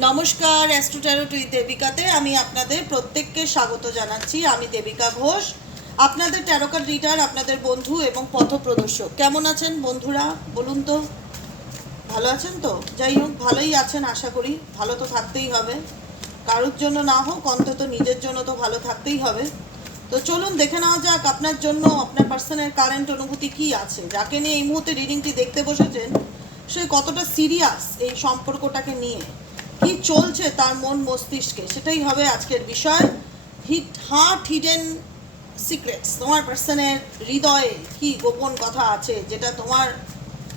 নমস্কার অ্যাস্ট্রোট্যারো টুই দেবিকাতে আমি আপনাদের প্রত্যেককে স্বাগত জানাচ্ছি। আমি দেবিকা ঘোষ, আপনাদের ট্যারোকার রিডার আপনাদের বন্ধু এবং পথপ্রদর্শক। কেমন আছেন বন্ধুরা? বলুন তো। ভালো আছেন তো? যাই হোক, ভালোই আছেন আশা করি। ভালো তো থাকতেই হবে। কারোর জন্য না হোক, অন্তত নিজের জন্য তো ভালো থাকতেই হবে। তো চলুন, দেখে নেওয়া যাক আপনার জন্য, আপনার পার্সনের কারেন্ট অনুভূতি কি আছে? যাকে নিয়ে এই মুহূর্তে রিডিংটি দেখতে বসেছেন, সে কতটা সিরিয়াস এই সম্পর্কটাকে নিয়ে? কি চলছে তার মন মস্তিষ্কে? সেটাই হবে আজকের বিষয়। Hit heart hidden secrets. তোমার পার্সনের হৃদয়ে কি গোপন কথা আছে যেটা তোমার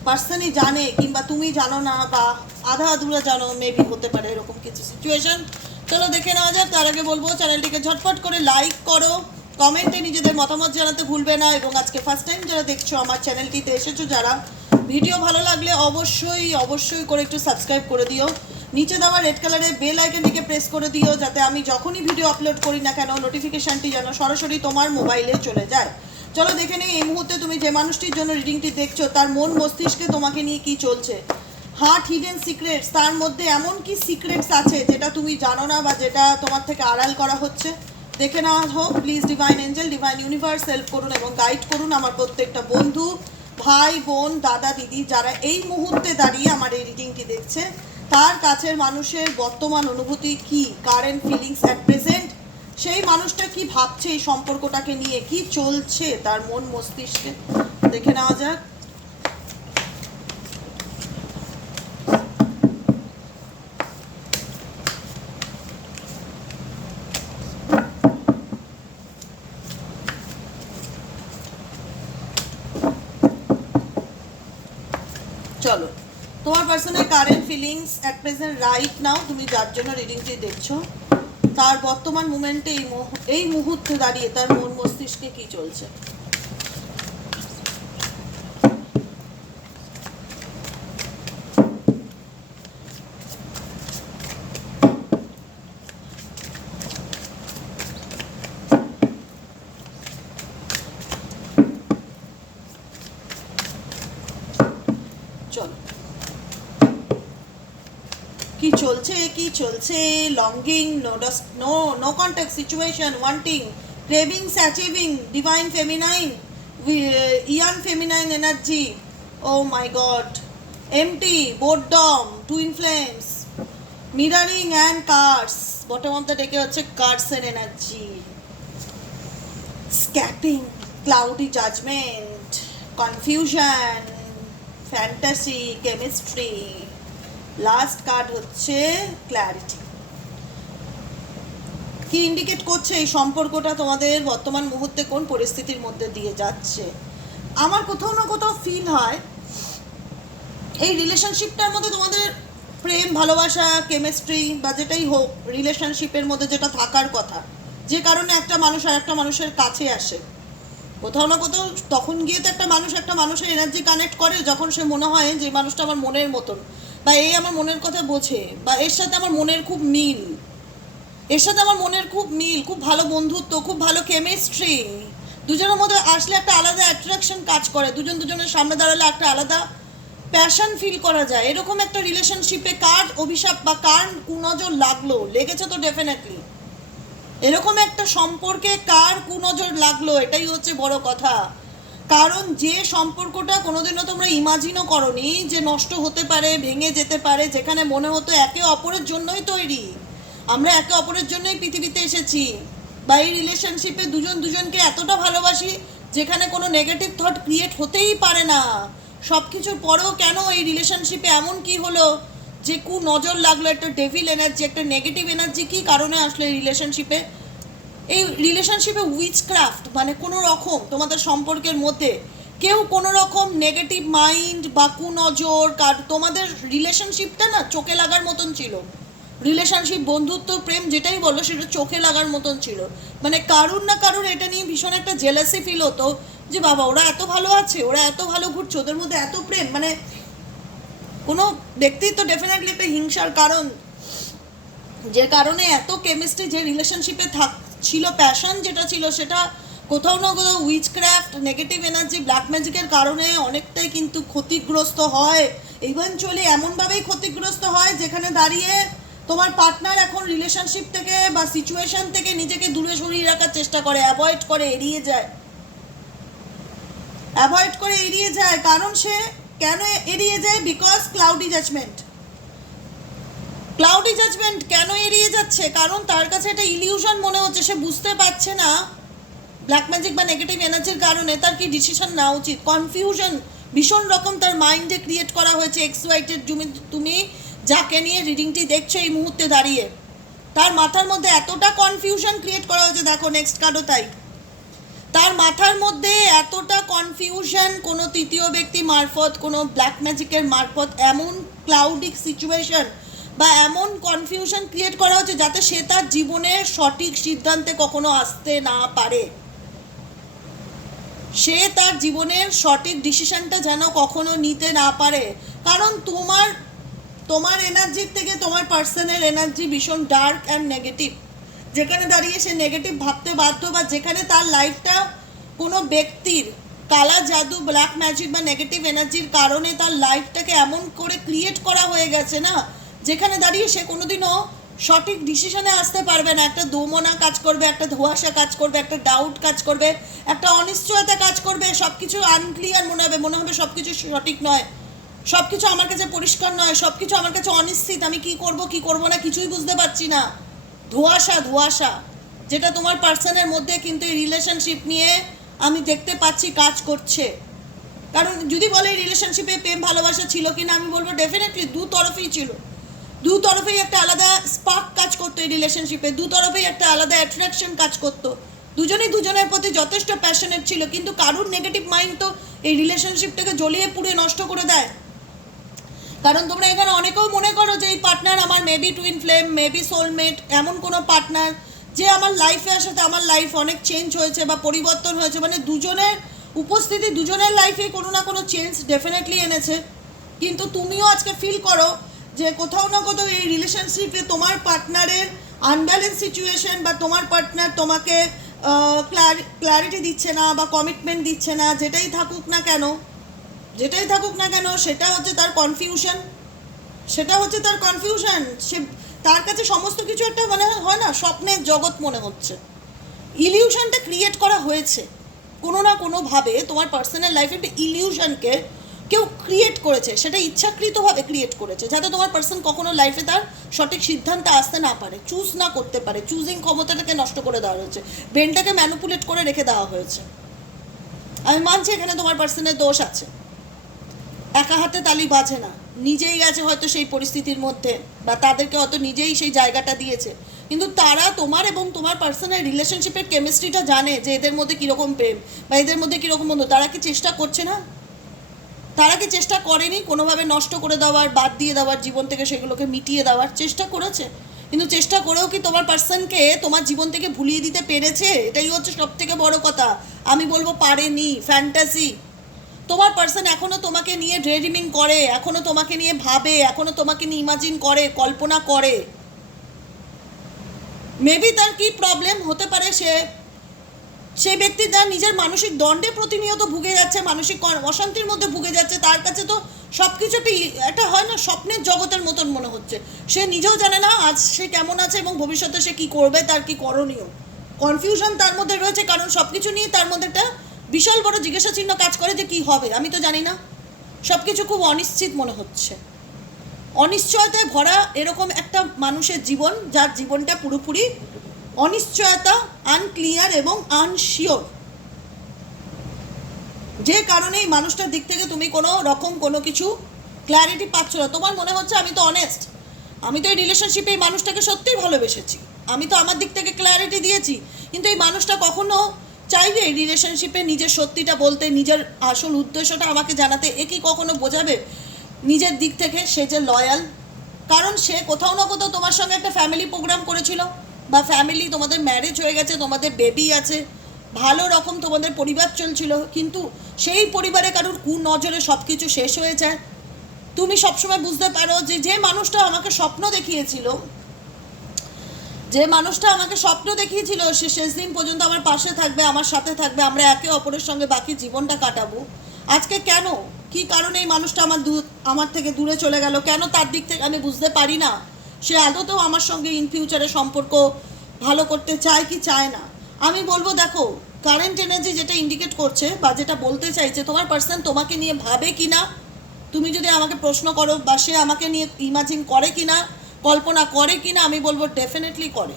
পার্সনই জানে কিংবা তুমি জানো না বা আধা আধুরা জানো মেবি হতে পারে এরকম কিছু সিচুয়েশন চলো দেখে নেওয়া যাক। তার আগে বলব চ্যানেলটিকে ঝটপট করে লাইক করো কমেন্টে নিজেদের মতামত জানাতে ভুলবে না এবং আজকে ফার্স্ট টাইম যারা দেখছ আমার চ্যানেলটিতে এসেছ, যারা ভিডিও ভালো লাগলে অবশ্যই অবশ্যই করে একটু সাবস্ক্রাইব করে দিও। নিচে দেওয়া রেড কালারের বেল আইকনটিকে প্রেস করে দিও, যাতে আমি যখনই ভিডিও আপলোড করি না কেন নোটিফিকেশনটি যেন সরাসরি তোমার মোবাইলে চলে যায়। চলো দেখে নিই, এই মুহূর্তে তুমি যে মানুষটির জন্য রিডিংটি দেখছ, তার মন মস্তিষ্কে তোমাকে নিয়ে কি চলছে? হার্ট হিডেন সিক্রেটস তার মধ্যে এমন কি সিক্রেটস আছে যেটা তুমি জানো না বা যেটা তোমার থেকে আড়াল করা হচ্ছে? দেখে নেওয়া হোক please divine angel divine universe help করুন এবং গাইড করুন আমার প্রত্যেকটা বন্ধু, ভাই, বোন, দাদা, দিদি, যারা এই মুহূর্তে দাঁড়িয়ে আমার এই রিডিংটি দেখছে। তার কাছের মানুষের বর্তমান অনুভূতি কি কারেন্ট ফিলিংস অ্যাট প্রেজেন্ট সেই মানুষটা কি ভাবছে এই সম্পর্কটাকে নিয়ে, কি চলছে তার মন মস্তিষ্কে? দেখে নেওয়া যাক চলো তোমার পার্সনের current feelings at present right now তুমি যার জন্য রিডিংটি দেখছ, তার বর্তমান মুমেন্টে এই এই মুহূর্তে দাঁড়িয়ে তার মন মস্তিষ্কে কি চলছে? চলো। কি চলছে কি চলছে longing no no no contact situation wanting cravings achieving divine feminine yang feminine energy oh my God empty boredom twin flames mirroring and cards bottom of the deck হচ্ছে কার্সের energy escaping cloudy judgement confusion fantasy chemistry last card হচ্ছে clarity কি indicate করছে এই সম্পর্কটা তোমাদের বর্তমান মুহূর্তে কোন পরিস্থিতির মধ্যে দিয়ে যাচ্ছে? আমার কোথাও না কোথাও ফিল হয়, এই রিলেশনশিপটার মধ্যে তোমাদের প্রেম, ভালোবাসা কেমিস্ট্রি বা যেটাই হোক রিলেশনশিপের মধ্যে যেটা থাকার কথা, যে কারণে একটা মানুষ আর একটা মানুষের কাছে আসে। কোথাও না কোথাও তখন গিয়ে তো একটা মানুষ একটা মানুষের এনার্জি কানেক্ট করে, যখন সে মনে হয় যে মানুষটা আমার মনের মতন। বা এই আমার মনের কথা বোঝে, বা এর সাথে আমার মনের খুব মিল। এর সাথে আমার মনের খুব মিল, খুব ভালো বন্ধুত্ব, খুব ভালো কেমিস্ট্রি দুজনের মধ্যে আসলে একটা আলাদা অ্যাট্রাকশন কাজ করে। দুজন দুজনের সামনে দাঁড়ালে একটা আলাদা প্যাশন ফিল করা যায়। এরকম একটা রিলেশনশিপে কার অভিশাপ বা কার কুনজর লাগল? লেগেছে তো ডেফিনেটলি এরকম একটা সম্পর্কে কার কুনজর লাগল? এটাই হচ্ছে বড় কথা। কারণ যে সম্পর্কটা কোনোদিনও তোমরা ইমাজিনও করনি যে নষ্ট হতে পারে, ভেঙে যেতে পারে, যেখানে মনে হতো একে অপরের জন্যই তৈরি। আমরা একে অপরের জন্যই পৃথিবীতে এসেছি। বা এই রিলেশনশিপে দুজন দুজনকে এতটা ভালোবাসি, যেখানে কোনো নেগেটিভ থট ক্রিয়েট হতেই পারে না। সব কিছুর পরেও কেন এই রিলেশনশিপে এমন কি হলো? যে কু নজর লাগল একটা ডেভিল এনার্জি একটা নেগেটিভ এনার্জি কী কারণে আসলো এই রিলেশনশিপে এই রিলেশনশিপে উইচক্রাফট মানে কোনো রকম তোমাদের সম্পর্কের মধ্যে কেউ কোনো রকম নেগেটিভ মাইন্ড বা কুনজর কার তোমাদের রিলেশনশিপটা না চোখে লাগার মতন ছিল। রিলেশনশিপ বন্ধুত্ব, প্রেম যেটাই বলো সেটা চোখে লাগার মতন ছিল। মানে কারুর না কারুর এটা নিয়ে ভীষণ একটা জেলাসি ফিল হতো যে বাবা, ওরা এত ভালো আছে, ওরা এত ভালো ঘুরছে, ওদের মধ্যে এত প্রেম। মানে কোনো ব্যক্তির তো ডেফিনেটলি একটা হিংসার কারণ যে কারণে এত কেমিস্ট্রি যে রিলেশনশিপে থাক ছিল প্যাশন যেটা ছিল সেটা কোথাও না কোথাও উইচক্রাফট নেগেটিভ এনার্জি ব্ল্যাক ম্যাজিকের কারণে অনেকটাই কিন্তু ক্ষতিগ্রস্ত হয়। ইভেনচুয়ালি এমনভাবেই ক্ষতিগ্রস্ত হয় যেখানে দাঁড়িয়ে তোমার পার্টনার এখন রিলেশনশিপ থেকে বা সিচুয়েশন থেকে নিজেকে দূরে সরিয়ে রাখার চেষ্টা করে অ্যাভয়েড করে এড়িয়ে যায়। অ্যাভয়েড করে এড়িয়ে যায়। কারণ সে কেন এড়িয়ে যায়? Because cloudy judgement cloudy judgement কেন এড়িয়ে যাচ্ছে? কারণ তার কাছে এটা ইলিউশন মনে হচ্ছে, সে বুঝতে পারছে না। ব্ল্যাক ম্যাজিক বা নেগেটিভ এনার্জির কারণে তার কি ডিসিশন নেওয়া উচিত? কনফিউশন ভীষণ রকম তার মাইন্ডে ক্রিয়েট করা হয়েছে এক্সওয়াইটেড তুমি তুমি যাকে নিয়ে রিডিংটি দেখছ এই মুহূর্তে দাঁড়িয়ে। তার মাথার মধ্যে এতটা কনফিউশন ক্রিয়েট করা হয়েছে, দেখো নেক্সট কার্ডও তাই। তার মাথার মধ্যে এতটা কনফিউশন কোনো তৃতীয় ব্যক্তি মারফত, কোনো ব্ল্যাক ম্যাজিকের মারফত, এমন ক্লাউডিক সিচুয়েশন বা এমন কনফিউশন ক্রিয়েট করা হচ্ছে যাতে সে তার জীবনের সঠিক সিদ্ধান্তে কখনো আসতে না পারে। সে তার জীবনের সঠিক ডিসিশনটা যেন কখনো নিতে না পারে। কারণ তোমার তোমার এনার্জির থেকে তোমার পার্সনের এনার্জি ভীষণ ডার্ক অ্যান্ড নেগেটিভ যেখানে দাঁড়িয়ে সে নেগেটিভ ভাবতে বাধ্য বা যেখানে তার লাইফটা কোনো ব্যক্তির কালা জাদু ব্ল্যাক ম্যাজিক বা নেগেটিভ এনার্জির কারণে তার লাইফটাকে এমন করে ক্রিয়েট করা হয়ে গেছে না যেখানে দাঁড়িয়ে সে কোনোদিনও সঠিক ডিসিশনে আসতে পারবে না। একটা দোমনা কাজ করবে, একটা ধোঁয়াশা কাজ করবে, একটা ডাউট কাজ করবে, একটা অনিশ্চয়তা কাজ করবে সব কিছু আনক্লিয়ার মনে হবে মনে হবে সব কিছু সঠিক নয়। সব কিছু আমার কাছে পরিষ্কার নয় সব কিছু আমার কাছে অনিশ্চিত, আমি কি করব কি করব না, কিছুই বুঝতে পারছি না। ধোঁয়াশা ধোঁয়াশা, যেটা তোমার পার্সনের মধ্যে কিন্তু এই রিলেশনশিপ নিয়ে আমি দেখতে পাচ্ছি কাজ করছে। কারণ যদি বলে রিলেশনশিপে প্রেম, ভালোবাসা ছিল কি না আমি বলব ডেফিনেটলি দু তরফেই ছিল। দু তরফেই একটা আলাদা স্পার্ক কাজ করতো এই রিলেশনশিপে দু তরফেই একটা আলাদা অ্যাট্রাকশন কাজ করতো। দুজনেই দুজনের প্রতি যথেষ্ট প্যাশনেট ছিল, কিন্তু কারুর নেগেটিভ মাইন্ড তো এই রিলেশনশিপটাকে জ্বলিয়ে পুড়িয়ে নষ্ট করে দেয়। কারণ তোমরা এখানে অনেকেও মনে করো যে এই পার্টনার আমার maybe twin flame maybe soulmate এমন কোনো পার্টনার যে আমার লাইফে আসাতে আমার লাইফ অনেক চেঞ্জ হয়েছে বা পরিবর্তন হয়েছে। মানে দুজনের উপস্থিতি, দুজনের লাইফে কোনো না কোনো চেঞ্জ ডেফিনেটলি এনেছে। কিন্তু তুমিও আজকে ফিল করো যে কোথাও না কোথাও এই রিলেশনশিপে তোমার পার্টনারের আনব্যালেন্স সিচুয়েশন বা তোমার পার্টনার তোমাকে ক্লারিটি দিচ্ছে না বা কমিটমেন্ট দিচ্ছে না, যেটাই থাকুক না কেন, যেটাই থাকুক না কেন, সেটা হচ্ছে তার কনফিউশন সেটা হচ্ছে তার কনফিউশন সে, তার কাছে সমস্ত কিছু একটা মানে হয় না, স্বপ্নের জগৎ মনে হচ্ছে। ইলিউশনটা ক্রিয়েট করা হয়েছে। কোনো না কোনোভাবে তোমার পার্সোনাল লাইফে একটা ইলিউশনকে কেউ ক্রিয়েট করেছে, সেটা ইচ্ছাকৃতভাবে ক্রিয়েট করেছে, যাতে তোমার পার্সন কখনো লাইফে তার সঠিক সিদ্ধান্তে আসতে না পারে চুজ না করতে পারে চুজিং ক্ষমতাটাকে নষ্ট করে দেওয়া হয়েছে ব্রেনটাকে ম্যানুপুলেট করে রেখে দেওয়া হয়েছে। আমি মানছি এখানে তোমার পার্সনের দোষ আছে। একা হাতে তালি বাজে না, নিজেই গেছে হয়তো সেই পরিস্থিতির মধ্যে, বা তাদেরকে হয়তো নিজেই সেই জায়গাটা দিয়েছে, কিন্তু তারা তোমার এবং তোমার পার্সোনাল রিলেশনশিপের কেমিস্ট্রিটা জানে যে এদের মধ্যে কীরকম প্রেম, বা এদের মধ্যে কীরকম বন্ধু, তারা কি চেষ্টা করছে না? তারা কি চেষ্টা করেনি, কোনোভাবে নষ্ট করে দেওয়ার, বাদ দিয়ে দেওয়ার, জীবন থেকে সেগুলোকে মিটিয়ে দেওয়ার চেষ্টা করেছে। কিন্তু চেষ্টা করেও কি তোমার পার্সনকে তোমার জীবন থেকে ভুলিয়ে দিতে পেরেছে? এটাই হচ্ছে সব থেকে বড় কথা। আমি বলব পারেনি ফ্যান্টাসি তোমার পার্সন এখনও তোমাকে নিয়ে ড্রেডিমিং করে, এখনও তোমাকে নিয়ে ভাবে, এখনও তোমাকে নিয়ে ইমাজিন করে, কল্পনা করে। মেবি তার কি প্রবলেম হতে পারে সে সেই ব্যক্তি তার নিজের মানসিক দণ্ডে প্রতিনিয়ত ভুগে যাচ্ছে, মানসিক অশান্তির মধ্যে ভুগে যাচ্ছে। তার কাছে তো সব কিছু একটা ই- একটা হয় না, স্বপ্নের জগতের মতন মনে হচ্ছে। সে নিজেও জানে না আজ সে কেমন আছে এবং ভবিষ্যতে সে কি করবে, তার কি করণীয়। কনফিউশন তার মধ্যে রয়েছে, কারণ সব কিছু নিয়ে তার মধ্যে একটা বিশাল বড় জিজ্ঞাসা চিহ্ন কাজ করে যে কি হবে। আমি তো জানি না। সব কিছু খুব অনিশ্চিত মনে হচ্ছে। অনিশ্চয়তায় ভরা এরকম একটা মানুষের জীবন, যার জীবনটা পুরোপুরি অনিশ্চয়তা আনক্লিয়ার এবং আনশিওর যে কারণে এই মানুষটার দিক থেকে তুমি কোনো রকম কোনো কিছু ক্ল্যারিটি পাচ্ছ না। তোমার মনে হচ্ছে আমি তো অনেস্ট আমি তো এই রিলেশনশিপে এই মানুষটাকে সত্যিই ভালোবেসেছি। আমি তো আমার দিক থেকে ক্ল্যারিটি দিয়েছি। কিন্তু এই মানুষটা কখনো চাইবে এই রিলেশনশিপে নিজের সত্যিটা বলতে, নিজের আসল উদ্দেশ্যটা আমাকে জানাতে? এ কি কখনো বোঝাবে? নিজের দিক থেকে সে যে লয়াল কারণ সে কোথাও না কোথাও তোমার সঙ্গে একটা ফ্যামিলি প্রোগ্রাম করেছিল। বা ফ্যামিলি তোমাদের ম্যারেজ হয়ে গেছে, তোমাদের বেবি আছে, ভালো রকম তোমাদের পরিবার চলছিল, কিন্তু সেই পরিবারে কারোর কু নজরে সব কিছু শেষ হয়ে যায়। তুমি সবসময় বুঝতে পারো যে যে মানুষটা আমাকে স্বপ্ন দেখিয়েছিল, যে মানুষটা আমাকে স্বপ্ন দেখিয়েছিল, সে শেষ দিন পর্যন্ত আমার পাশে থাকবে, আমার সাথে থাকবে, আমরা একে অপরের সঙ্গে বাকি জীবনটা কাটাবো। আজকে কেন? কি কারণে এই মানুষটা আমার দূর, আমার থেকে দূরে চলে গেল? কেন তার দিক থেকে আমি বুঝতে পারি না? সে আদতেও আমার সঙ্গে ইন ফিউচারে সম্পর্ক ভালো করতে চায় কি চায় না? আমি বলব, দেখো কারেন্ট এনার্জি যেটা ইন্ডিকেট করছে বা যেটা বলতে চাইছে, তোমার পার্সন তোমাকে নিয়ে ভাবে কি না? তুমি যদি আমাকে প্রশ্ন করো বা সে আমাকে নিয়ে ইমাজিন করে কি না, কল্পনা করে কি না, আমি বলব ডেফিনেটলি করে।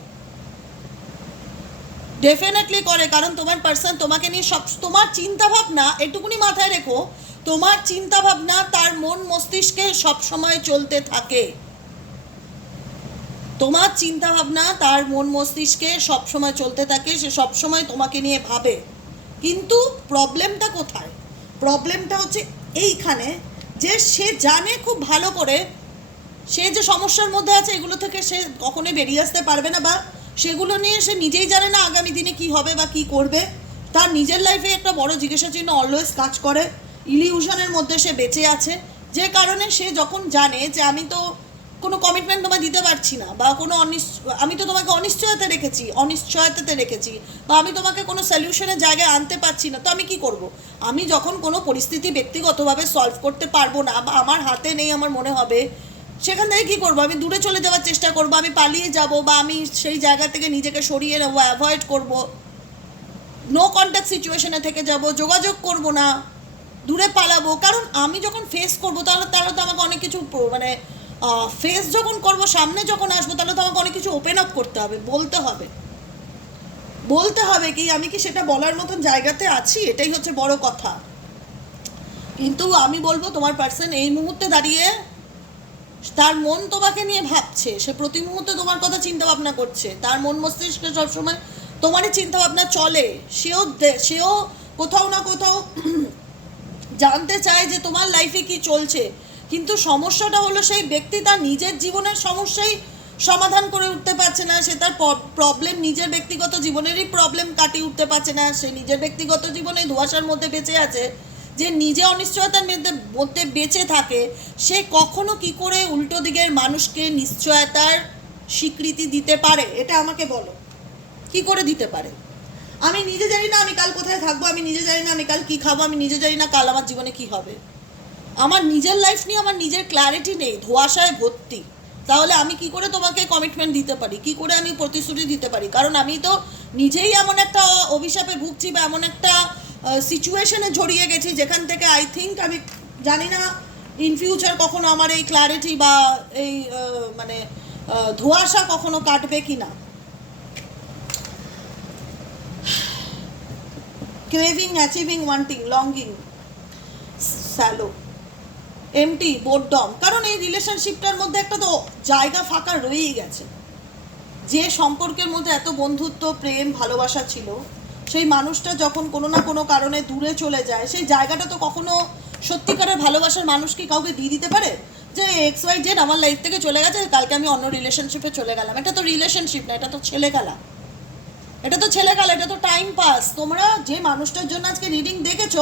ডেফিনেটলি করে, কারণ তোমার পার্সন তোমাকে নিয়ে সব, তোমার চিন্তা ভাবনা এটুকুনি মাথায় রেখো, তোমার চিন্তা ভাবনা তার মন মস্তিষ্কে সব সময় চলতে থাকে। তোমার চিন্তা ভাবনা তার মন মস্তিষ্কে সব সময় চলতে থাকে, সে সব সময় তোমাকে নিয়ে ভাবে। কিন্তু প্রবলেমটা কোথায়? প্রবলেমটা হচ্ছে এইখানে যে সে জানে খুব ভালো করে সে যে সমস্যার মধ্যে আছে এগুলো থেকে সে কখনোই বেরিয়ে আসতে পারবে না বা সেগুলো নিয়ে সে নিজেই জানে না আগামী দিনে কি হবে বা কি করবে। তার নিজের লাইফে একটা বড় জিজ্ঞাসা চিহ্ন অলওয়েজ কাজ করে। ইলিউশনের মধ্যে সে বেঁচে আছে। যে কারণে সে যখন জানে যে আমি তো কোনো কমিটমেন্ট তোমায় দিতে পারছি না বা কোনো আমি তো তোমাকে অনিশ্চয়তা রেখেছি, অনিশ্চয়তাতে রেখেছি বা আমি তোমাকে কোনো সলিউশনের জায়গায় আনতে পারছি না, তো আমি কি করব? আমি যখন কোনো পরিস্থিতি ব্যক্তিগতভাবে সলভ করতে পারব না বা আমার হাতে নেই, আমার মনে হবে, সেখান থেকে কী করব? আমি দূরে চলে যাওয়ার চেষ্টা করব, আমি পালিয়ে যাব বা আমি সেই জায়গা থেকে নিজেকে সরিয়ে নেব অ্যাভয়েড করব। নো কন্ট্যাক্ট সিচুয়েশনে থেকে যাব, যোগাযোগ করব না, দূরে পালাবো, কারণ আমি যখন ফেস করব, তাহলে তাহলে তো আমাকে অনেক কিছু মানে ফেস যখন করব, সামনে যখন আসব, তাহলে তো আমাকে অনেক কিছু ওপেন আপ করতে হবে, বলতে হবে। বলতে হবে কি, আমি কি সেটা বলার মতন জায়গাতে আছি? এটাই হচ্ছে বড় কথা। কিন্তু আমি বলব, তোমার পার্সন এই মুহূর্তে দাঁড়িয়ে, তার মন তোমাকে নিয়ে ভাবছে। সে প্রতি মুহূর্তে তোমার কথা চিন্তা ভাবনা করছে। তার মন মস্তিষ্কে সবসময় তোমারই চিন্তা ভাবনা চলে। সেও সেও কোথাও না কোথাও জানতে চায় যে তোমার লাইফে কি চলছে। কিন্তু সমস্যাটা হলো সেই ব্যক্তি তার নিজের জীবনের সমস্যাই সমাধান করে উঠতে পারছে না, সে তার প্রবলেম নিজের ব্যক্তিগত জীবনেরই প্রবলেম কাটিয়ে উঠতে পারছে না, সে নিজের ব্যক্তিগত জীবনে ধোঁয়াশার মধ্যে বেঁচে আছে, যে নিজে অনিশ্চয়তার মধ্যে মধ্যে বেঁচে থাকে, সে কখনো কি করে উল্টো দিকের মানুষকে নিশ্চয়তার স্বীকৃতি দিতে পারে, এটা আমাকে বলো। কি করে দিতে পারে? আমি নিজে জানি না আমি কাল কোথায় থাকব, আমি নিজে জানি না আমি কাল কি খাব, আমি নিজে জানি না কাল আমার জীবনে কি হবে। আমার নিজের লাইফ নিয়ে আমার নিজের ক্ল্যারিটি নেই, ধোয়াশায় ভর্তি। তাহলে আমি কি করে তোমাকে কমিটমেন্ট দিতে পারি? কি করে আমি প্রতিশ্রুতি দিতে পারি? কারণ আমি তো নিজেই এমন একটা অভিশাপে ভুগছি বা এমন একটা সিচুয়েশনে জড়িয়ে গেছি যেখান থেকে আই থিঙ্ক আমি জানি না ইন ফিউচার কখনো আমার এই ক্ল্যারিটি বা এই মানে ধোঁয়াশা কখনো কাটবে কি না craving achieving wanting longing shallow empty boredom কারণ এই রিলেশনশিপটার মধ্যে একটা তো জায়গা ফাঁকা রয়েই গেছে। যে সম্পর্কের মধ্যে এত বন্ধুত্ব, প্রেম, ভালোবাসা ছিল, সেই মানুষটা যখন কোনো না কোনো কারণে দূরে চলে যায়, সেই জায়গাটা তো কখনো সত্যিকারের ভালোবাসার মানুষ কি কাউকে দিয়ে দিতে পারে? যে এক্স ওয়াই জেড আমার লাইফ থেকে চলে গেছে, কালকে আমি অন্য রিলেশনশিপে চলে গেলাম। এটা তো রিলেশনশিপ না, এটা তো ছেলে খেলা। এটা তো ছেলে খেলা, এটা তো টাইম পাস তোমরা যে মানুষটার জন্য আজকে রিডিং দেখেছ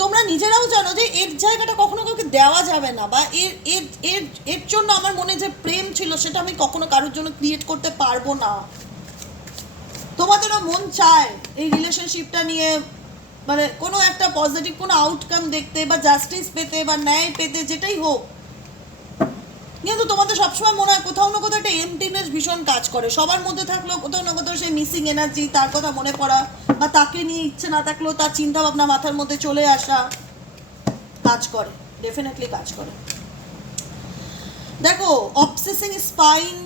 তোমরা নিজেরাও জানো যে এর জায়গাটা কখনো কাউকে দেওয়া যাবে না বা এর এর এর এর জন্য আমার মনে যে প্রেম ছিল সেটা আমি কখনো কারোর জন্য ক্রিয়েট করতে পারব না। তোমাদেরও মন চায় এই রিলেশনশিপটা নিয়ে মানে কোনো একটা পজিটিভ কোনো আউটকাম দেখতে বা জাস্টিস পেতে বা ন্যায় পেতে, যেটাই হোক। কিন্তু তোমাদের সবসময় মনে হয় কোথাও না কোথাও একটা এমটিনেস ভীষণ কাজ করে। সবার মধ্যে থাকলেও কোথাও না কোথাও সেই মিসিং এনার্জি তার কথা মনে পড়া বা তাকে নিয়ে ইচ্ছে না থাকলেও তার চিন্তা ভাবনা মাথার মধ্যে চলে আসা কাজ করে ডেফিনেটলি কাজ করে। দেখো অবসেসিং স্পাইন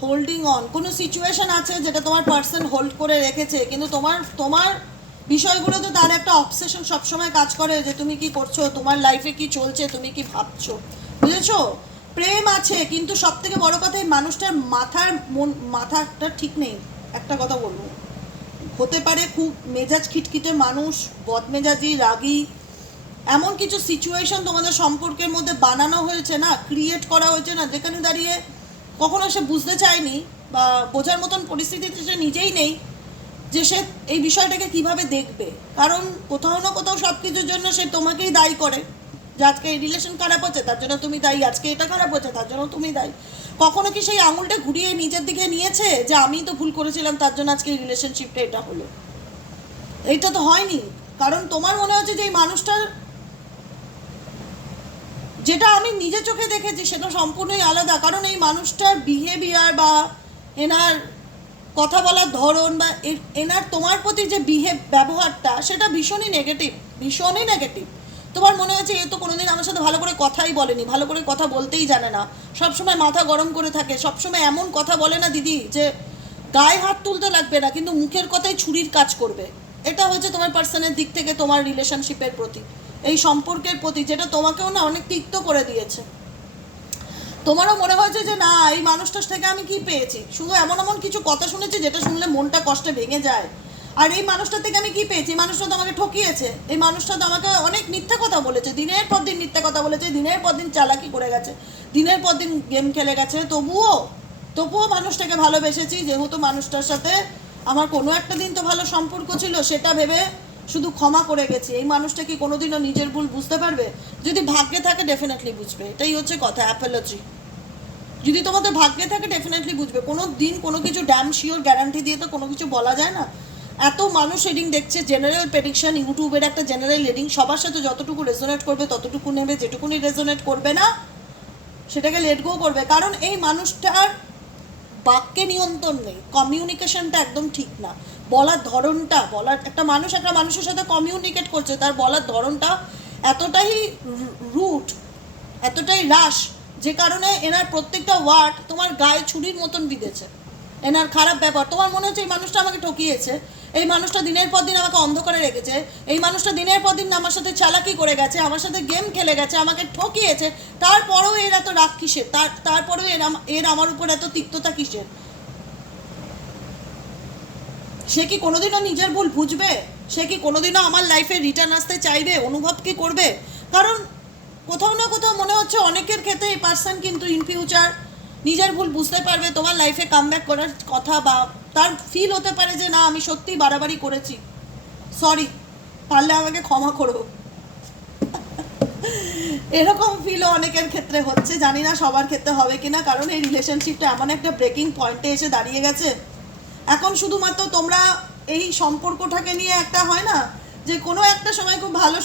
হোল্ডিং অন কোনো সিচুয়েশন আছে যেটা তোমার পার্সন হোল্ড করে রেখেছে, কিন্তু তোমার তোমার বিষয়গুলোতে তার একটা অবসেশন সবসময় কাজ করে যে তুমি কি করছ, তোমার লাইফে কি চলছে, তুমি কি ভাবছ, বুঝেছ? প্রেম আছে, কিন্তু সব থেকে বড় কথা এই মানুষটার মাথার মন, মাথাটা ঠিক নেই। একটা কথা বলব। হতে পারে খুব মেজাজ খিটখিটে মানুষ, বদমেজাজি, রাগী। এমন কিছু সিচুয়েশন তোমাদের সম্পর্কের মধ্যে বানানো হয়েছে না ক্রিয়েট করা হয়েছে না, যেখানে দাঁড়িয়ে কখনো সে বুঝতে চায়নি বা বোঝার মতন পরিস্থিতিতে সে নিজেই নেই যে সে এই বিষয়টাকে কীভাবে দেখবে। কারণ কোথাও না কোথাও সব কিছুর জন্য সে তোমাকেই দায়ী করে। যে আজকে এই রিলেশন খারাপ হচ্ছে, তার জন্য তুমি দায়ী। আজকে এটা খারাপ হচ্ছে, তার জন্য তুমি দায়ী। কখনো কি সেই আঙুলটা ঘুরিয়ে নিজের দিকে নিয়েছে যে আমি তো ভুল করেছিলাম, তার জন্য আজকে এই রিলেশনশিপটা এটা হলো? এইটা তো হয়নি। কারণ তোমার মনে হচ্ছে যে এই মানুষটার যেটা আমি নিজে চোখে দেখেছি, সেটা সম্পূর্ণই আলাদা। কারণ এই মানুষটার বিহেভিয়ার বা এনার কথা বলার ধরন বা এনার তোমার প্রতি যে বিহেভ ব্যবহারটা, সেটা ভীষণই নেগেটিভ ভীষণই নেগেটিভ তোমার মনে হচ্ছে এ তো কোনোদিন আমার সাথে ভালো করে কথাই বলেনি, ভালো করে কথা বলতেই জানে না। সবসময় মাথা গরম করে থাকে, সবসময় এমন কথা বলে না দিদি যে গায়ে হাত তুলতে লাগবে না, কিন্তু মুখের কথাই ছুরির কাজ করবে। এটা হচ্ছে তোমার পার্সনের দিক থেকে তোমার রিলেশনশিপের প্রতি। এই সম্পর্কের প্রতি যেটা তোমাকেও না অনেক তিক্ত করে দিয়েছে। তোমারও মনে হয়েছে যে না, এই মানুষটার থেকে আমি কি পেয়েছি? শুধু এমন এমন কিছু কথা শুনেছি যেটা শুনলে মনটা কষ্টে ভেঙে যায়। আর এই মানুষটার থেকে আমি কি পেয়েছি? মানুষটা তো আমাকে ঠকিয়েছে। এই মানুষটা তো আমাকে অনেক মিথ্যা কথা বলেছে। দিনের পর দিন মিথ্যা কথা বলেছে, দিনের পর দিন চালাকি করে গেছে, দিনের পর দিন গেম খেলে গেছে। তবুও তবুও মানুষটাকে ভালোবেসেছি, যেহেতু মানুষটার সাথে আমার কোনো একটা দিন তো ভালো সম্পর্ক ছিল, সেটা ভেবে শুধু ক্ষমা করে গেছি। এই মানুষটা কি কোনোদিনও নিজের ভুল বুঝতে পারবে? যদি ভাগ্যে থাকে ডেফিনেটলি বুঝবে। এটাই হচ্ছে কথা অ্যাপোলজি যদি তোমাদের ভাগ্যে থাকে ডেফিনেটলি বুঝবে। কোনো দিন কোনো কিছু ড্যাম শিওর গ্যারান্টি দিয়ে তো কোনো কিছু বলা যায় না। এত মানুষ রিডিং দেখছে জেনারেল প্রেডিকশন ইউটিউবের একটা জেনারেল রিডিং সবার সাথে যতটুকু রেজোনেট করবে, ততটুকু নেবে, যেটুকুনি রেজোনেট করবে না, সেটাকে লেট গো করবে। কারণ এই মানুষটার বাক্যে নিয়ন্ত্রণ নেই কমিউনিকেশনটা একদম ঠিক না। বলার ধরনটা, বলার, একটা মানুষ একটা মানুষের সাথে কমিউনিকেট করছে, তার বলার ধরনটা এতটাই রুট এতটাই রাশ যে কারণে এনার প্রত্যেকটা ওয়ার্ড তোমার গায়ে ছুরির মতন বিঁধেছে। এনার খারাপ ব্যাপার তোমার মনে হচ্ছে এই মানুষটা আমাকে ঠকিয়েছে এই মানুষটা দিনের পর দিন আমাকে অন্ধকারে রেখেছে। এই মানুষটা দিনের পর দিন আমার সাথে চালাকি করে গেছে, আমার সাথে গেম খেলে গেছে, আমাকে ঠকিয়েছে। তারপরেও এর এত রাগ কিসের? তার, তারপরেও এর এর আমার উপর এত তিক্ততা কিসের? সে কি কোনোদিনও নিজের ভুল বুঝবে? সে কি কোনোদিনও আমার লাইফে রিটার্ন আসতে চাইবে? অনুভব কি করবে? কারণ কোথাও না কোথাও মনে হচ্ছে অনেকের ক্ষেত্রে এই পার্সন কিন্তু ইন ফিউচার নিজের ভুল বুঝতে পারবে, তোমার লাইফে কামব্যাক করার কথা বা তার ফিল হতে পারে যে, না, আমি সত্যিই বাড়াবাড়ি করেছি। সরি পারলে আমাকে ক্ষমা করো। এরকম ফিলও অনেকের ক্ষেত্রে হচ্ছে। জানি না সবার ক্ষেত্রে হবে কিনা, কারণ এই রিলেশনশিপটা এমন একটা ব্রেকিং পয়েন্টে এসে দাঁড়িয়ে গেছে। এখন শুধুমাত্র তোমরা এই সম্পর্কটাকে নিয়ে একটা হয় না, যে কোনো একটা সময় খুব ভালো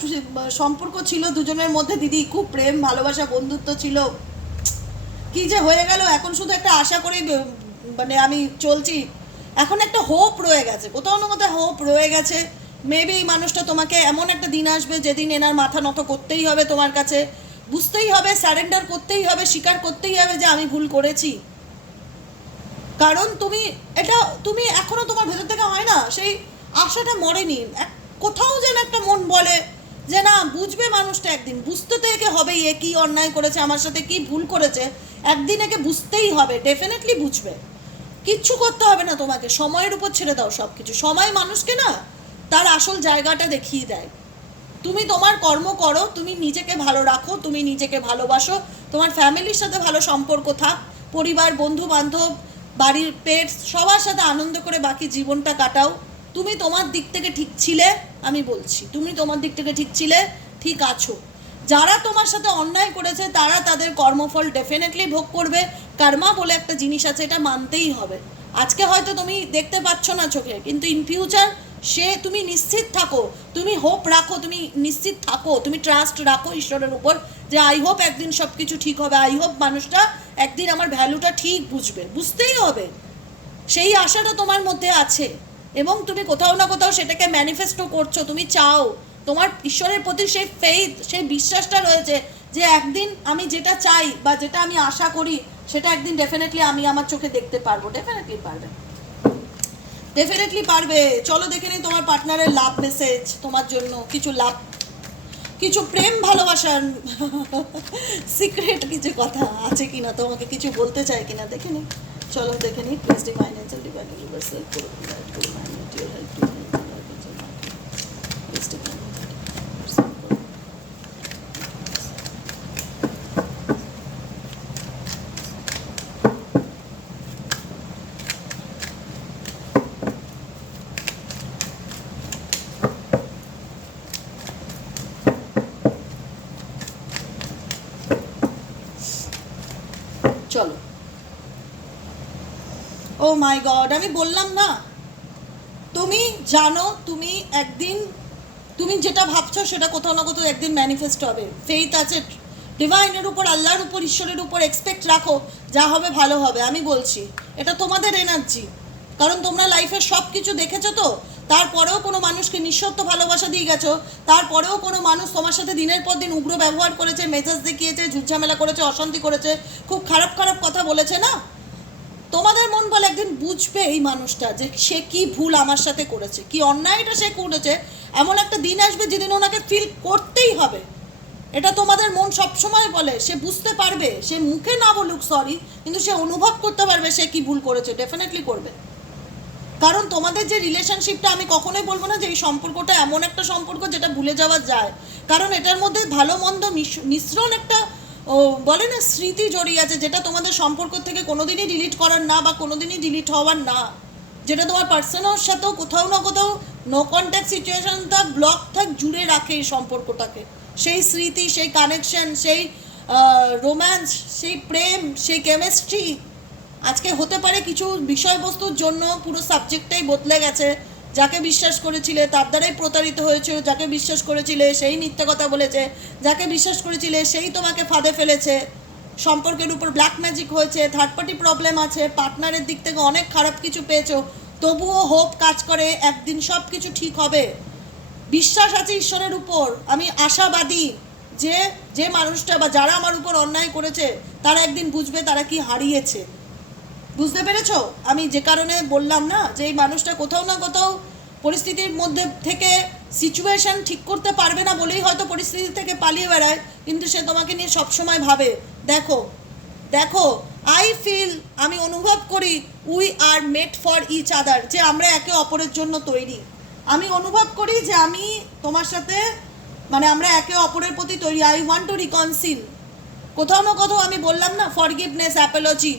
সম্পর্ক ছিল দুজনের মধ্যে। দিদি খুব প্রেম, ভালোবাসা, বন্ধুত্ব ছিল। কি যে হয়ে গেল, এখন শুধু একটা আশা করেই মানে আমি চলছি। এখন একটা হোপ রয়ে গেছে। কোথাও না কোথাও হোপ রয়ে গেছে। মেবি এই মানুষটা তোমাকে এমন একটা দিন আসবে যেদিন এনার মাথা নত করতেই হবে তোমার কাছে। বুঝতেই হবে স্যারেন্ডার করতেই হবে, স্বীকার করতেই হবে যে আমি ভুল করেছি। কারণ তুমি এটা তুমি এখনও তোমার ভেতর থেকে হয় না, সেই আশাটা মরেনি। কোথাও যেন একটা মন বলে যে না, বুঝবে মানুষটা একদিন। বুঝতে তো একে হবেই, এ কী অন্যায় করেছে, আমার সাথে কি ভুল করেছে। একদিন একে বুঝতেই হবে ডেফিনেটলি বুঝবে। কিচ্ছু করতে হবে না তোমাকে। সময়ের উপর ছেড়ে দাও সব কিছু সময় মানুষকে না তার আসল জায়গাটা দেখিয়ে দেয়। তুমি তোমার কর্ম করো, তুমি নিজেকে ভালো রাখো, তুমি নিজেকে ভালোবাসো, তোমার ফ্যামিলির সাথে ভালো সম্পর্ক থাক, পরিবার বন্ধু বান্ধব বাড়ির পেট সবার সাথে আনন্দ করে বাকি জীবনটা কাটাও। তুমি তোমার দিক থেকে ঠিক ছিলে, আমি বলছি। তুমি তোমার দিক থেকে ঠিক ছিলে, ঠিক আছো। যারা তোমার সাথে অন্যায় করেছে, তারা তাদের কর্মফল ডেফিনেটলি ভোগ করবে। কার্মা বলে একটা জিনিস আছে, এটা মানতেই হবে। আজকে হয়তো তুমি দেখতে পাচ্ছ না চোখে, কিন্তু ইন ফিউচার সে, তুমি নিশ্চিত থাকো, তুমি হোপ রাখো, তুমি নিশ্চিত থাকো, তুমি ট্রাস্ট রাখো ঈশ্বরের উপর যে আই হোপ একদিন সব কিছু ঠিক হবে। আই হোপ মানুষটা একদিন আমার ভ্যালুটা ঠিক বুঝবে। বুঝতেই হবে। সেই আশাটা তোমার মধ্যে আছে এবং তুমি কোথাও না কোথাও সেটাকে ম্যানিফেস্টো করছ, তুমি চাও। তোমার ঈশ্বরের প্রতি সেই ফেইথ সেই বিশ্বাসটা রয়েছে যে একদিন আমি যেটা চাই বা যেটা আমি আশা করি সেটা একদিন ডেফিনেটলি আমি আমার চোখে দেখতে পারব। ডেফিনেটলি পারবে। ডেফিনেটলি পারবে। চলো দেখে নিই তোমার পার্টনারের লাভ মেসেজ তোমার জন্য কিছু লাভ কিছু প্রেম ভালোবাসার সিক্রেট কিছু কথা আছে কিনা, তোমাকে কিছু বলতে চাই কিনা দেখে নিই। চলো দেখে নিই please divine angel divine universal my God আমি বললাম না। তুমি জানো, তুমি একদিন, তুমি যেটা ভাবছ সেটা কোথাও না কোথাও একদিন ম্যানিফেস্ট হবে। ফেইথ আছে ডিভাইনের উপর, আল্লাহর উপর, ঈশ্বরের উপর এক্সপেক্ট রাখো, যা হবে ভালো হবে। আমি বলছি, এটা তোমাদের এনার্জি কারণ তোমরা লাইফের সব কিছু দেখেছ তো? তারপরেও কোনো মানুষকে নিঃশর্ত ভালোবাসা দিয়ে গেছো। তারপরেও কোনো মানুষ তোমার সাথে দিনের পর দিন উগ্র ব্যবহার করেছে, মেজাজ দেখিয়েছে, ঝুটঝামেলা করেছে, অশান্তি করেছে, খুব খারাপ খারাপ কথা বলেছে না? তোমাদের মন বলে একদিন বুঝবে এই মানুষটা যে সে কি ভুল আমার সাথে করেছে, কি অন্যায়টা সে করেছে, এমন একটা দিন আসবে যেদিন ওনাকে ফিল করতেই হবে। এটা তোমাদের মন সবসময় বলে, সে বুঝতে পারবে, সে মুখে না বলুক সরি কিন্তু সে অনুভব করতে পারবে সে কি ভুল করেছে ডেফিনেটলি করবে। কারণ তোমাদের যে রিলেশনশিপটা আমি কখনোই বলব না যে এই সম্পর্কটা এমন একটা সম্পর্ক যেটা ভুলে যাওয়া যায়। কারণ এটার মধ্যে ভালো মন্দ মিশ- মিশ্রণ একটা ও বলে না স্মৃতি জড়িয়ে আছে, যেটা তোমাদের সম্পর্ক থেকে কোনোদিনই ডিলিট করার না বা কোনোদিনই ডিলিট হওয়ার না। যেটা তোমার পার্সোনাল সাথেও কোথাও না কোথাও নো কন্ট্যাক্ট সিচুয়েশন থাক ব্লক থাক, জুড়ে রাখে এই সম্পর্কটাকে। সেই স্মৃতি, সেই কানেকশন সেই রোম্যান্স সেই প্রেম, সেই কেমিস্ট্রি আজকে হতে পারে কিছু বিষয়বস্তুর জন্য পুরো সাবজেক্টটাই বদলে গেছে। যাকে বিশ্বাস করেছিলে, তার দ্বারাই প্রতারিত হয়েছে, যাকে বিশ্বাস করেছিলে, সেই মিথ্যা কথা বলেছে, যাকে বিশ্বাস করেছিলে, সেই তোমাকে ফাঁদে ফেলেছে। সম্পর্কের উপর ব্ল্যাক ম্যাজিক হয়েছে থার্ড পার্টি প্রবলেম আছে পার্টনারের দিক থেকে অনেক খারাপ কিছু পেয়েছ, তবুও হোপ কাজ করে, একদিন সব কিছু ঠিক হবে। বিশ্বাস আছে ঈশ্বরের উপর, আমি আশাবাদী যে যে মানুষটা বা যারা আমার উপর অন্যায় করেছে, তারা একদিন বুঝবে তারা কি হারিয়েছে। বুঝতে পেরেছ? আমি যে কারণে বললাম না যে এই মানুষটা কোথাও না কোথাও পরিস্থিতির মধ্যে থেকে সিচুয়েশন ঠিক করতে পারবে না বলেই হয়তো পরিস্থিতি থেকে পালিয়ে বেড়ায়, কিন্তু সে তোমাকে নিয়ে সবসময় ভাবে। দেখো দেখো আই ফিল আমি অনুভব করি we are made for each other যে আমরা একে অপরের জন্য তৈরি। আমি অনুভব করি যে আমি তোমার সাথে মানে আমরা একে অপরের প্রতি তৈরি। আই ওয়ান্ট টু রিকনসিল কোথাও না কোথাও আমি বললাম না ফরগিভনেস অ্যাপোলজি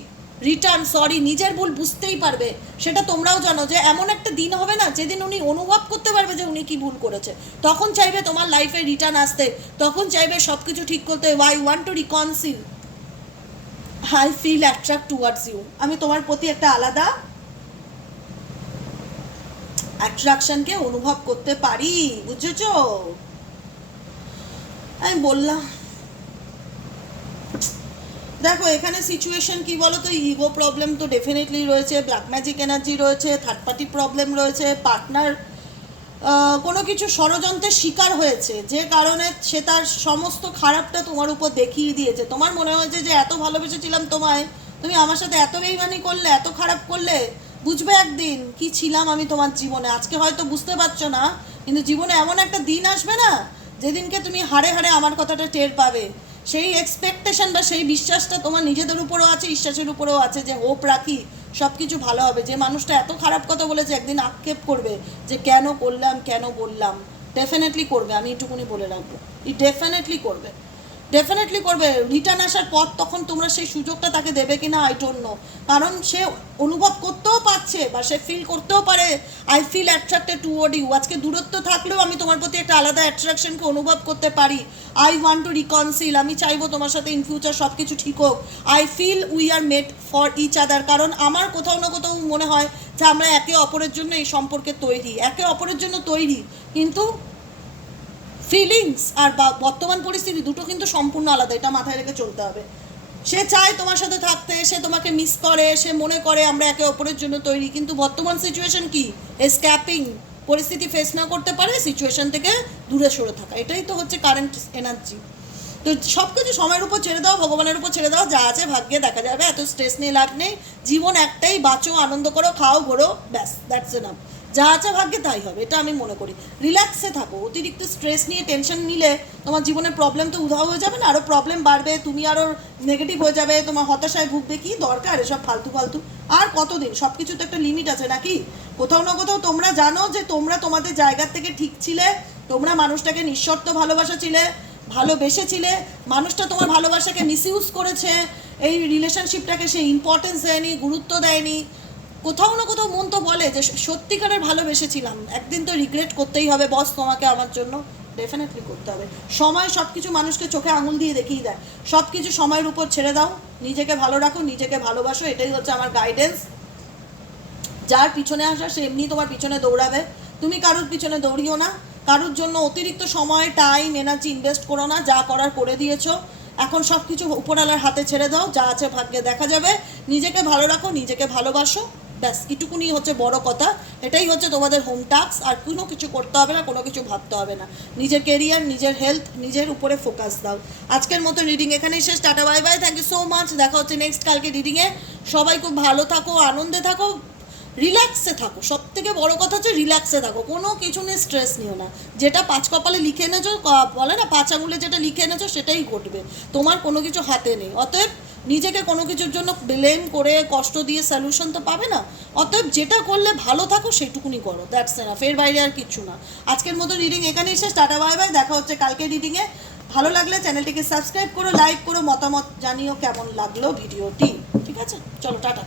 রিটার্ন সরি নিজের ভুল বুঝতেই পারবে। সেটা তোমরাও জানো যে এমন একটা দিন হবে না, যেদিন উনি অনুভব করতে পারবে যে উনি কি ভুল করেছে। তখন চাইবে তোমার লাইফে রিটার্ন আসতে, তখন চাইবে সব কিছু ঠিক করতে। Why want to reconcile I feel attract towards you আমি তোমার প্রতি একটা আলাদা অ্যাট্রাকশনকে অনুভব করতে পারি, বুঝেছ? আমি বললাম দেখো, এখানে সিচুয়েশন কি বলো তো ইগো প্রবলেম তো ডেফিনেটলি রয়েছে ব্ল্যাক ম্যাজিক এনার্জি রয়েছে থার্ড পার্টি প্রবলেম রয়েছে পার্টনার কোনো কিছু ষড়যন্ত্রের শিকার হয়েছে, যে কারণে সে তার সমস্ত খারাপটা তোমার উপর দেখিয়ে দিয়েছে। তোমার মনে হয়েছে যে, এত ভালোবেসেছিলাম তোমায়, তুমি আমার সাথে এত বেইমানি করলে, এত খারাপ করলে, বুঝবে একদিন কি ছিলাম আমি তোমার জীবনে? আজকে হয়তো বুঝতে পারছ না, কিন্তু জীবনে এমন একটা দিন আসবে না, যেদিনকে তুমি হাড়ে হাড়ে আমার কথাটা টের পাবে। সেই এক্সপেকটেশন বা সেই বিশ্বাসটা তোমার নিজেদের উপরেও আছে ঈশ্বাসের উপরেও আছে যে হোপ রাখি সব কিছু ভালো হবে। যে মানুষটা এত খারাপ কথা বলেছে, একদিন আক্ষেপ করবে যে কেন করলাম, কেন বললাম। ডেফিনেটলি করবে, আমি এটুকুনি বলে রাখব। ই ডেফিনেটলি করবে। ডেফিনেটলি করবে। রিটার্ন আসার পর তখন তোমরা সেই সুযোগটা তাকে দেবে কিনা আই ডোন্ট নো কারণ সে অনুভব করতেও পারছে বা সে ফিল করতেও পারে I feel attracted toward you আজকে দূরত্ব থাকলেও আমি তোমার প্রতি একটা আলাদা অ্যাট্রাকশনকে অনুভব করতে পারি। আই ওয়ান্ট টু রিকনসিল আমি চাইব তোমার সাথে ইন ফিউচার সব কিছু ঠিক হোক। I feel we are made for each other কারণ আমার কোথাও না কোথাও মনে হয় যে আমরা একে অপরের জন্য এই সম্পর্কে তৈরি, একে অপরের জন্য তৈরি। কিন্তু ফিলিংস আর বর্তমান পরিস্থিতি দুটো কিন্তু সম্পূর্ণ আলাদা, এটা মাথায় রেখে চলতে হবে। সে চায় তোমার সাথে থাকতে, সে তোমাকে মিস করে, সে মনে করে আমরা একে অপরের জন্য তৈরি, কিন্তু বর্তমান সিচুয়েশন কি? স্ক্যাপিং পরিস্থিতি ফেস না করতে পারে সিচুয়েশন থেকে দূরে সরে থাকা, এটাই তো হচ্ছে কারেন্ট এনার্জি তো সব কিছু সময়ের উপর ছেড়ে দাও, ভগবানের উপর ছেড়ে দাও, যা আছে ভাগ্যে দেখা যাবে, এত স্ট্রেস নিয়ে লাভ নেই, জীবন একটাই, বাঁচো, আনন্দ করো, খাও, ঘোরো, ব্যাস দ্যাটস এনাফ যা আছে ভাগ্যে তাই হবে, এটা আমি মনে করি। রিল্যাক্সে থাকো, অতিরিক্ত স্ট্রেস নিয়ে টেনশন নিলে তোমার জীবনের প্রবলেম তো উধাও হয়ে যাবে না আরও প্রবলেম বাড়বে, তুমি আরও নেগেটিভ হয়ে যাবে, তোমার হতাশায় ভুগবে, কি দরকার এসব ফালতু ফালতু? আর কতদিন? সব কিছু তো একটা লিমিট আছে নাকি? কোথাও না কোথাও তোমরা জানো যে তোমরা তোমাদের জায়গার থেকে ঠিক ছিলে, তোমরা মানুষটাকে নিঃশর্ত ভালোবাসা ছিলে, ভালোবেসেছিলে, মানুষটা তোমার ভালোবাসাকে মিসইউজ করেছে, এই রিলেশনশিপটাকে সে ইম্পর্টেন্স দেয়নি, গুরুত্ব দেয়নি কোথাও না কোথাও মন তো বলে যে সত্যিকারের ভালোবেসেছিলাম। একদিন তো রিগ্রেট করতেই হবে বস তোমাকে আমার জন্য। ডেফিনেটলি করতে হবে। সময় সব কিছু মানুষকে চোখে আঙুল দিয়ে দেখিয়ে দেয়। সব কিছু সময়ের উপর ছেড়ে দাও। নিজেকে ভালো রাখো, নিজেকে ভালোবাসো, এটাই হচ্ছে আমার গাইডেন্স যার পিছনে আসা, সে এমনি তোমার পিছনে দৌড়াবে। তুমি কারোর পিছনে দৌড়িও না। কারোর জন্য অতিরিক্ত সময় টাইম এনার্জি ইনভেস্ট করো না। যা করার করে দিয়েছ। এখন সব কিছু উপরওয়ালার হাতে ছেড়ে দাও। যা আছে ভাগ্যে দেখা যাবে। নিজেকে ভালো রাখো, নিজেকে ভালোবাসো। ব্যাস এটুকুনি হচ্ছে বড় কথা। এটাই হচ্ছে তোমাদের হোম টাস্ক আর কোনো কিছু করতে হবে না, কোনো কিছু ভাবতে হবে না। নিজের কেরিয়ার নিজের হেলথ নিজের উপরে ফোকাস দাও। আজকের মতো রিডিং এখানেই শেষ, tata bye bye thank you so much দেখা হচ্ছে নেক্সট কালকে রিডিংয়ে সবাই খুব ভালো থাকো, আনন্দে থাকো রিল্যাক্সে থাকো। সব থেকে বড় কথা হচ্ছে রিল্যাক্সে থাকো। কোনো কিছু নিয়ে স্ট্রেস নিও না। যেটা পাঁচ কপালে লিখে এনেছো বলে না, পাঁচ আঙুলে যেটা লিখে এনেছো, সেটাই ঘটবে। তোমার কোনো কিছু হাতে নেই। অতএব নিজেকে কোনো কিছুর জন্য ব্লেম করে, কষ্ট দিয়ে সলিউশন তো পাবে না। অতএব যেটা করলে ভালো থাকো, সেটুকুনি করো। দ্যাটস না ফের বাইরে আর কিচ্ছু না। আজকের মতো রিডিং এখানেই শেষ। টাটা বাই বাই দেখা হচ্ছে কালকে রিডিংয়ে ভালো লাগলে চ্যানেলটিকে সাবস্ক্রাইব করো লাইক করো, মতামত জানিও কেমন লাগল ভিডিওটি। ঠিক আছে? চলো, টাটা।